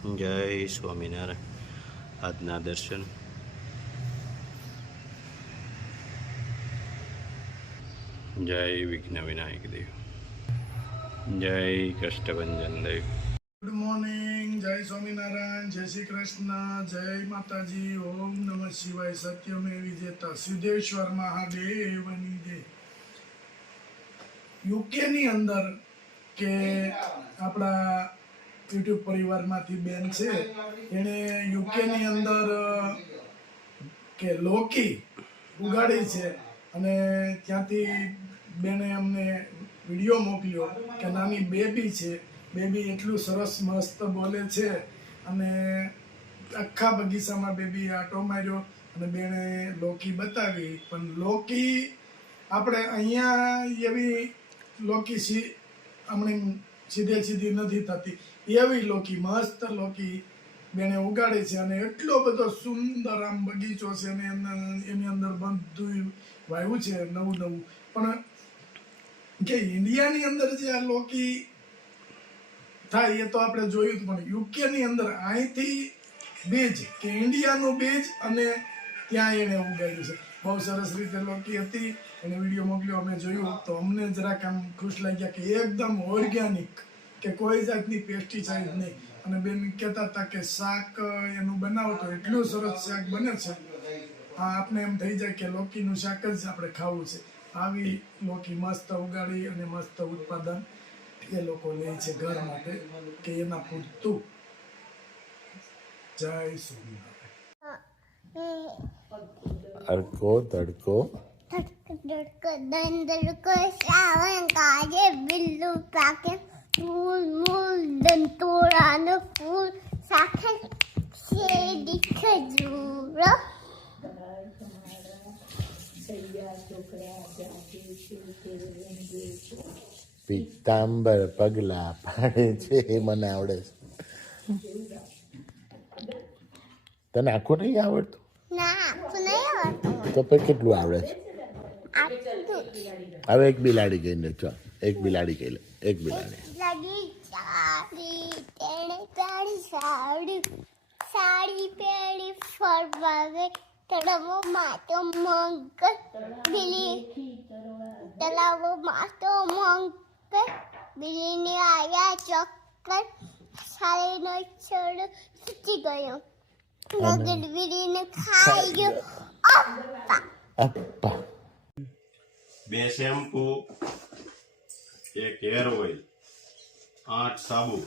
જય સ્વામિનારાયણ. આજના દર્શન. જય વિઘ્ન વિનાયક દેવ. જય કષ્ટભંજન દેવ. Good morning. જય સ્વામિનારાયણ. જય શ્રી કૃષ્ણ. જય માતાજી. ઓમ નમઃ શિવાય. સત્યમેવ જયતે. સિદ્ધેશ્વર મહાદેવની જય. યુકેની અંદર કે આપણા યુટ્યુબ પરિવારમાંથી બેન છે, એણે યુકેની અંદર કે લોકી ઉગાડી છે અને ત્યાંથી બેને અમને વિડીયો મોકલ્યો કે નાની બેબી છે. બેબી એટલું સરસ મસ્ત બોલે છે અને આખા બગીચામાં બેબી આટો માર્યો અને બેને લોકી બતાવી. પણ લોકી આપણે અહીંયા એવી લોકી હમણાં સીધી નથી થતી. એવી લોકી મસ્ત લોકી બેને ઉગાડી છે અને એટલો બધો સુંદર આમ બગીચો છે અને એની અંદર બધું વાવ્યું છે નવું. પણ કે ઇન્ડિયાની અંદર જે આ લોકી થાય એ તો આપણે જોયું. પણ યુકેની અંદર અહીંથી બીજ કે ઇન્ડિયાનું બીજ અને ત્યાં એને ઉગાડ્યું છે. બહુ સરસ રીતે લોકી હતી. એને વિડીયો મોકલ્યો, અમે જોયું તો અમને જરાક આમ ખુશ લાગ્યા કે એકદમ ઓર્ગેનિક, કે કોઈ જાતની પેસ્ટિસાઇડ નહીં. અને બેન કહેતા હતા કે શાક એનું બનાવો તો એટલું સરસ શાક બને છે, આપણે એમ થઈ જાય કે લોકીનું શાક જ આપણે ખાવું છે. આવી લોકી મસ્ત ઉગાડી અને મસ્ત ઉત્પાદન એ લોકો લે છે ઘર માટે કે એના પૂરતું. જય સ્વામિનારાયણ. અડકો તડકો દંડકો શ્રાવણ કાજે બિલ્લુ પાકે ફૂલ મૂલ દંતોરાનું ફૂલ સાખર શેડી ખજૂરો પિત્તાંબર પગલા પાડે છે એ મને આવડે છે. તને આખું નહીં આવડતું? ના નહીં આવડતું. તો પછી કેટલું આવડે છે? આટલું હવે એક બિલાડી કહીને ચાલ. એક બિલાડી કહી લે. એક બિલાડી. લગી સાડી તેણે પહેરી સાડી સાડી પહેરી ફરવા ગઈ તળાવો માતો મંગલ બિલી તળાવો માતો મંગલ બિલીને આયા ચક્કર સાડીનો છોડ સૂચી ગયો નગર બિલીને ખાઈ ગયો. અપ્પા. 2 શેમ્પૂ, 1 હેર ઓઇલ, 8 સાબુ,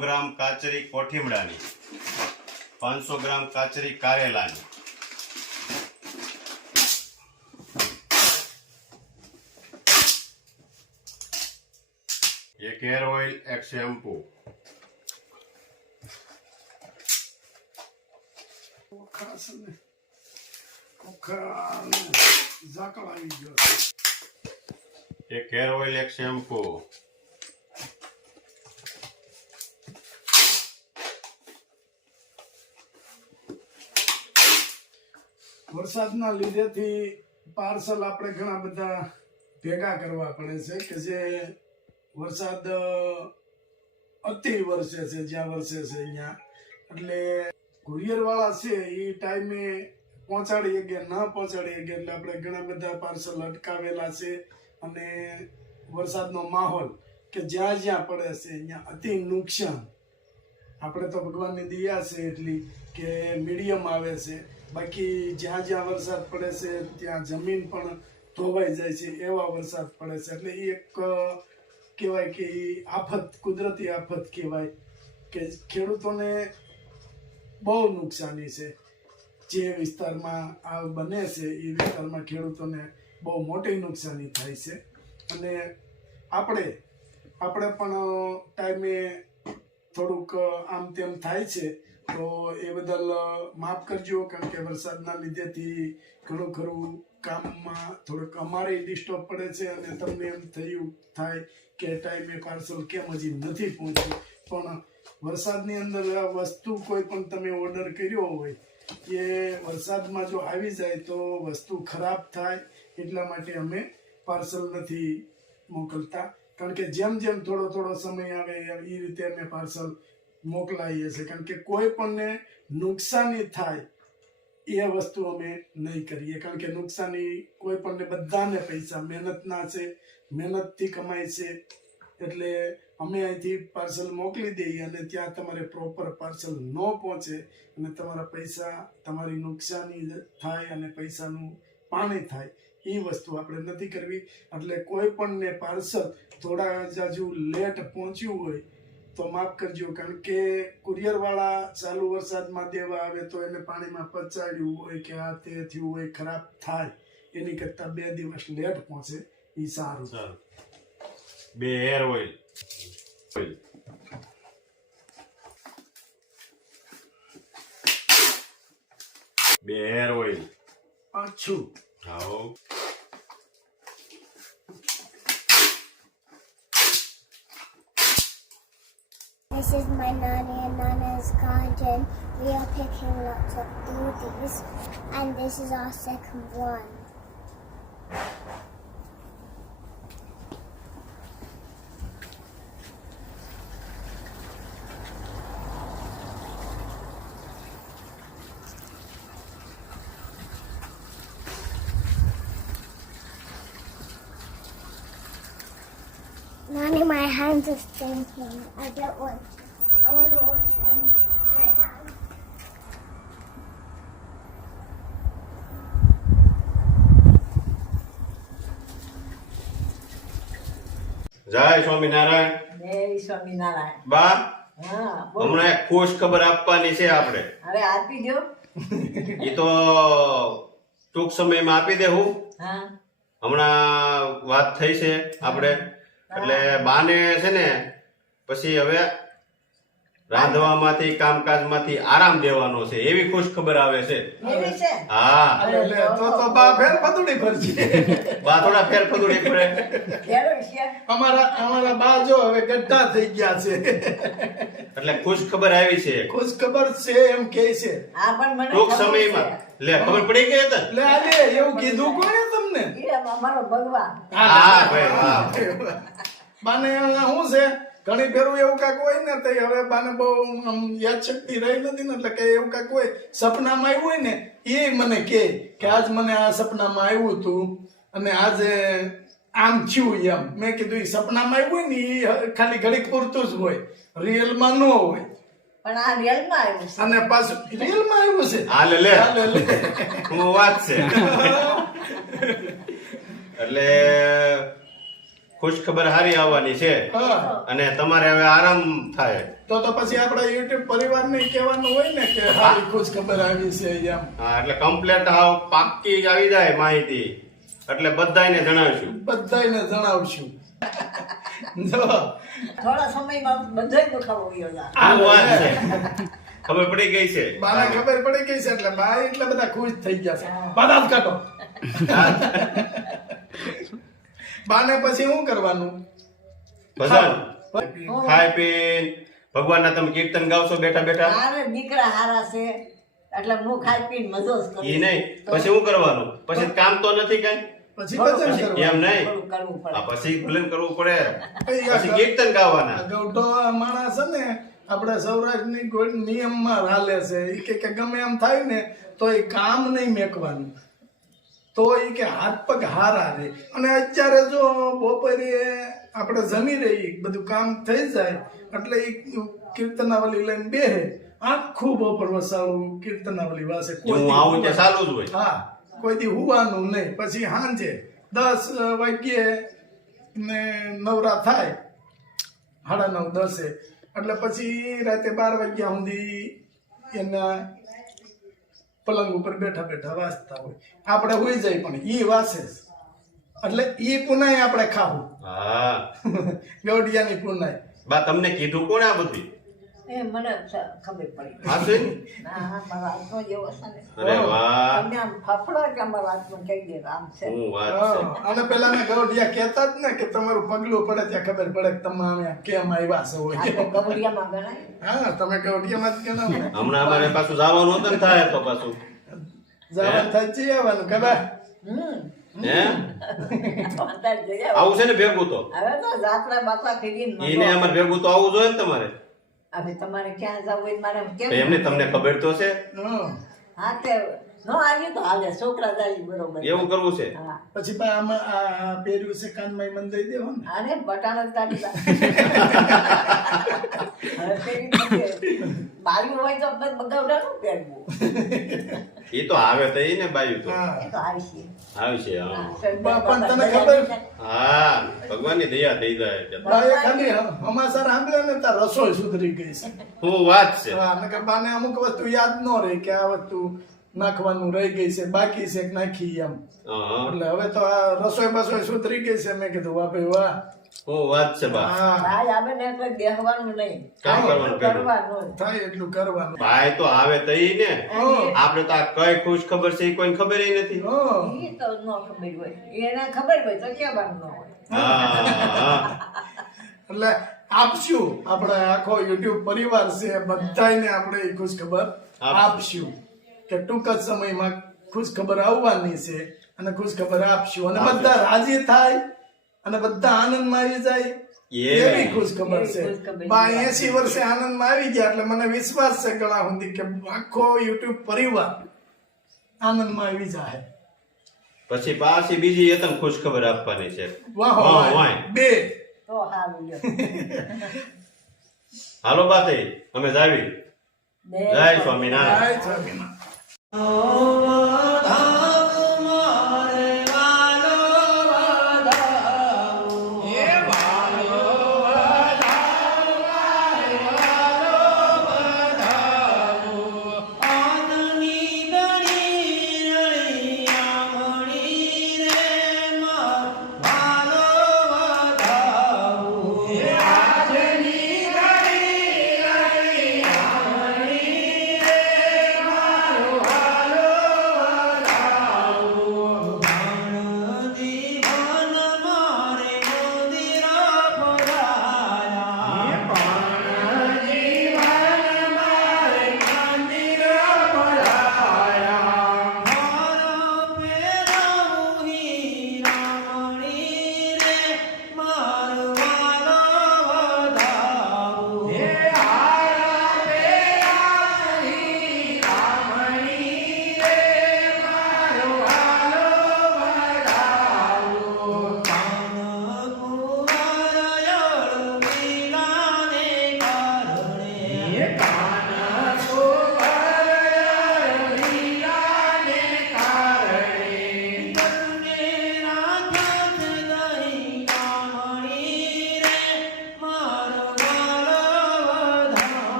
ગ્રામ કાચરી કોઠીમડાની, 500 ગ્રામ કાચરી કારેલાની, 1 હેર ઓઇલ, 1 શેમ્પૂ. ઝાકળ આવી ગયો. 1 હેર ઓઇલ, 1 શેમ્પૂ. વરસાદના લીધેથી પાર્સલ આપણે ઘણા બધા ભેગા કરવા પડે છે કે જે વરસાદ અતિ વરસે છે, જ્યાં વરસે છે અહીંયા. એટલે કુરિયર વાળા છે એ ટાઈમે પહોંચાડી ગયા, ન પહોંચાડી ગયા, એટલે આપણે ઘણા બધા પાર્સલ અટકાવેલા છે. અને વરસાદનો માહોલ કે જ્યાં જ્યાં પડે છે અહીંયા અતિ નુકસાન. આપણે તો ભગવાનની દયા છે એટલી કે મીડિયમ આવે છે. બાકી જ્યાં જ્યાં વરસાદ પડે છે ત્યાં જમીન પણ ધોવાઈ જાય છે, એવા વરસાદ પડે છે. એટલે એ એક કહેવાય કે આફત, કુદરતી આફત કહેવાય કે ખેડૂતોને બહુ નુકસાની છે. જે વિસ્તારમાં આ બને છે એ વિસ્તારમાં ખેડૂતોને બહુ મોટી નુકસાની થાય છે. અને આપણે પણ ટાઈમે થોડુંક આમ તેમ થાય છે તો એ બદલ માફ કરજો, કારણ કે વરસાદના લીધેથી ઘણું ખરું કામમાં થોડુંક અમારે ડિસ્ટર્બ પડે છે અને તમને એમ થાય કે ટાઈમે પાર્સલ કેમ હજી નથી પહોંચ્યું. પણ વરસાદની અંદર આ વસ્તુ કોઈ પણ તમે ઓર્ડર કર્યો હોય એ વરસાદમાં જો આવી જાય તો વસ્તુ ખરાબ થાય, એટલા માટે અમે પાર્સલ નથી મોકલતા. કારણ કે જેમ જેમ થોડો સમય આવે એ રીતે અમે પાર્સલ મોકલાવીએ છીએ. કારણ કે કોઈ પણને નુકસાની થાય એ વસ્તુ અમે નહીં કરીએ. કારણ કે નુકસાની કોઈ પણને, બધાને પૈસા મહેનતના છે, મહેનતથી કમાય છે. એટલે અમે અહીંથી પાર્સલ મોકલી દઈએ અને ત્યાં તમારે પ્રોપર પાર્સલ ન પહોંચે અને તમારા પૈસા, તમારી નુકસાની થાય અને પૈસાનું પાણી થાય, એ વસ્તુ આપણે નથી કરવી. એટલે કોઈ પણને પાર્સલ થોડા જાજુ લેટ પહોંચ્યું હોય તો માફ કરજો. કારણ કે કુરિયર વાળા ચાલુ વરસાદમાં દેવા આવે તો એને પાણીમાં પચાડ્યું હોય કે આ તે થયું હોય, ખરાબ થાય, એની કરતા 2 દિવસ લેટ પહોંચે એ સારું. 2 હેર ઓઇલ, 2 હેર ઓઇલ પાછું આવો. This is my nanny and Nana's garden. We are picking lots of goodies, and this is our second one. Nanny, my hands are stinking. I don't want. I want to wash them right now. જય સ્વામિનારાયણ. જય સ્વામિનારાયણ. બા, હા, બોલો. હમણાં એક ખુશ ખબર આપવાની છે આપણે. હવે આપી દો. એ તો ટૂંક સમયમાં આપી દેવું. હા, હમણાં વાત થઈ છે આપણે, એટલે બાને છે ને પછી હવે રાંધવામાંથી, કામકાજમાંથી આરામ દેવાનો છે, એવી ખુશ ખબર આવે છે. એવી છે. હા, એટલે તો બા ફેર પતુડી ભરશે. બા થોડા ફેર ફદુડી પડે. કેવું છે? અમારા બા જો હવે ગड्ढा થઈ ગયા છે. એટલે ખુશ ખબર આવી છે. ખુશ ખબર છે એમ કે છે. આ પણ મને ટૂંક ખબર સમયમાં છે. લે ખબર પડી ગઈ હતા. એટલે આજે એવું કીધું કોણે તમને? એ અમારો ભગવાન. હા ભાઈ, હા. બાને શું છે, ઘણી ફેરું એવું કાંઈક હોય ને તો હવે બાને બહુ આમ યાદ શક્તિ રહી નથી ને, એટલે કે એવું કાંઈક હોય સપનામાં આવ્યું હોય ને એ મને કે આજ મને આ સપનામાં આવ્યું હતું અને આજે આમ થયું એમ. મેં કીધું એ સપનામાં આવ્યું હોય ને એ ખાલી ઘડીક પૂરતું જ હોય, રિયલમાં ન હોય. પણ આ રિયલમાં આવ્યું છે. અને પાછું રિયલમાં આવ્યું છે. હાલે લે, હાલે લે. હું વાત છે. એટલે ખુશ ખબર હારી આવવાની છે હા, અને તમારે હવે આરામ થાય. તો પછી આપણા યુટ્યુબ પરિવારને કહેવાનું હોય ને કે હારી ખુશ ખબર આવી છે એમ. હા, એટલે કમ્પ્લેટ હાવ પાક્કી જ આવી જાય માહિતી, એટલે બધાયને જણાવશું. બધાયને જણાવશું. જો થોડા સમયમાં બધોય દુખાવો ગયો છે. આ વાત છે. ખબર પડી ગઈ છે. બાને ખબર પડી ગઈ છે એટલે બા એટલે બધા ખુશ થઈ ગયા છે. બાદામ કાઢો. બાને પછી શું કરવાનું? ભજન ખાઈ પી ભગવાનના તમે કીર્તન ગાવશો બેઠા બેઠા. મારે દીકરા હારા છે એટલે હું ખાઈ પીને મજો જ કરું. ઈ નહીં, પછી શું કરવાનું? પછી કામ તો નથી કઈ. પછી ભજન પછી કરવાનું. એમ નહીં, થોડું કરવું પડે. આ પછી ભજન કરવું પડે, કઈ આ પછી કીર્તન ગાવાના. ગૌઠો માણસ છે ને આપણે સૌરાષ્ટ્રની કોઈ નિયમમાં હાલે છે. ઈ કે ગમે એમ થાય ને તો એ કામ નહીં મેકવાનું, તો એ કે હાથ પગ હારા રહે. અને અત્યારે જો બપોરે આપણે જમી રહી, બધું કામ થઈ જાય એટલે એ કીર્તનાવલી લઈને બેહે, આખું બપોર વસાવું કીર્તનાવલી વાસે. હું આવું ત્યાં ચાલુ જ હોય. હા, કોઈ દી હુવાનું નહીં. પછી સાંજે 10 વાગ્યે ને નવરા થાય, 9:30 10 એટલે પછી રાતે 12 વાગ્યા સુધી એના પલંગ ઉપર બેઠા બેઠા વાંચતા હોય. આપણે હોઈ જાય પણ ઈ વાસે જ. એટલે ઈ પુનાય આપણે ખાવું. હા ગૌડિયાની પુનાય. બા તમને કીધું કોણે આ બધી? એ મને ખબર પડી. હા છે? ના હા, મારો આત્મા જેવો છે ને. અરે વાહ તમને આમ ફફડો કે અમારો આત્મા કહી દે આમ છે. શું વાત છે. અને પેલાના ગૌડિયા કહેતા જ ને કે તમારું પગલું પડે ત્યાં ખબર પડે કે તમે અહીંયા કેમ આવ્યા છો આપણે ગૌડિયામાં ગણાય. હા તમે ગૌડિયામાં જ ગણાવો હમણાં અમારે પાછું જવાનું હતું ને થાય તો પાછું જવાનું થાય જઈ આવવાનું કદાચ હે અત્યારે જઈ આવો. આવું છે ને ભેગું તો હવે તો જાત્રા બાત્રા કરીને એને અમારે ભેગું તો આવવું જોઈએ ને તમારે હવે તમારે ક્યાં જવું હોય મારે કેમ એમને તમને ખબર તો છે હા તે નો આવ્યું તો હાલે છોકરા જાય બરોબર. એવું કરવું છે હા પછી પા આમાં આ પહેર્યું છે કાનમાં મને દઈ દેવો ને અરે બટાણા જ કાઢી દા. હવે પેલી પછી બાયું હોય તો આપણે બગાવડાનું પહેરવું. એ તો આવે તો એ ને બાયું તો હા એ તો આવશે. આવશે હા પણ તને ખબર હા ભગવાનની દયા થઈ જાય કે બાએ ખાલી હમાસર સાંભળે ને તાર રસોઈ સુધરી ગઈ છે શું વાત છે હા નકર બાને અમુક વસ્તુ યાદ ન રહી કે આ વસ્તુ નાખવાનું રહી ગઈ છે બાકી છે કે નાખી એમ હા એટલે હવે તો આ રસોઈ બસોઈ સુધરી ગઈ છે મેં કીધું વાહ ભાઈ વાહ શું વાત છે બા હા ભાઈ આવે ને એટલે બેહવાનું નહીં. કામ કરવાનું પેલું. કરવાનું જ. થાય એટલું કરવાનું ભાઈ તો આવે તો ઈ ને હં. આપણે તો આ કઈ ખુશ ખબર છે ઈ કોઈને ખબર ય નથી હં. ઈ તો ન ખબર હોય. એને ખબર હોય તો કહેવાનું ન હોય. હા એટલે આપશું આપણે આખો યુટ્યુબ પરિવાર છે બધાને આપણે એ ખુશ ખબર આપશું કે ટૂંક જ સમયમાં ખુશ ખબર આવવાની છે અને ખુશ ખબર આપશું અને બધા રાજી થાય અને બધા આનંદમાં આવી જાય એવી ખુશ ખબર છે એવી ખુશખબર. 80 વર્ષે આનંદમાં આવી ગયા એટલે મને વિશ્વાસ છે ઘણા સુધી કે આખો યુટ્યુબ પરિવાર આનંદમાં આવી જાય પછી પાછી બીજી એકદમ ખુશ ખબર આપવાની છે વાહ વાહ, વાહ વાહ. બે તો સારું લ્યો. હાલો બાતે અમે જાવી બે જય સ્વામિનારાયણ જય સ્વામિનારાયણ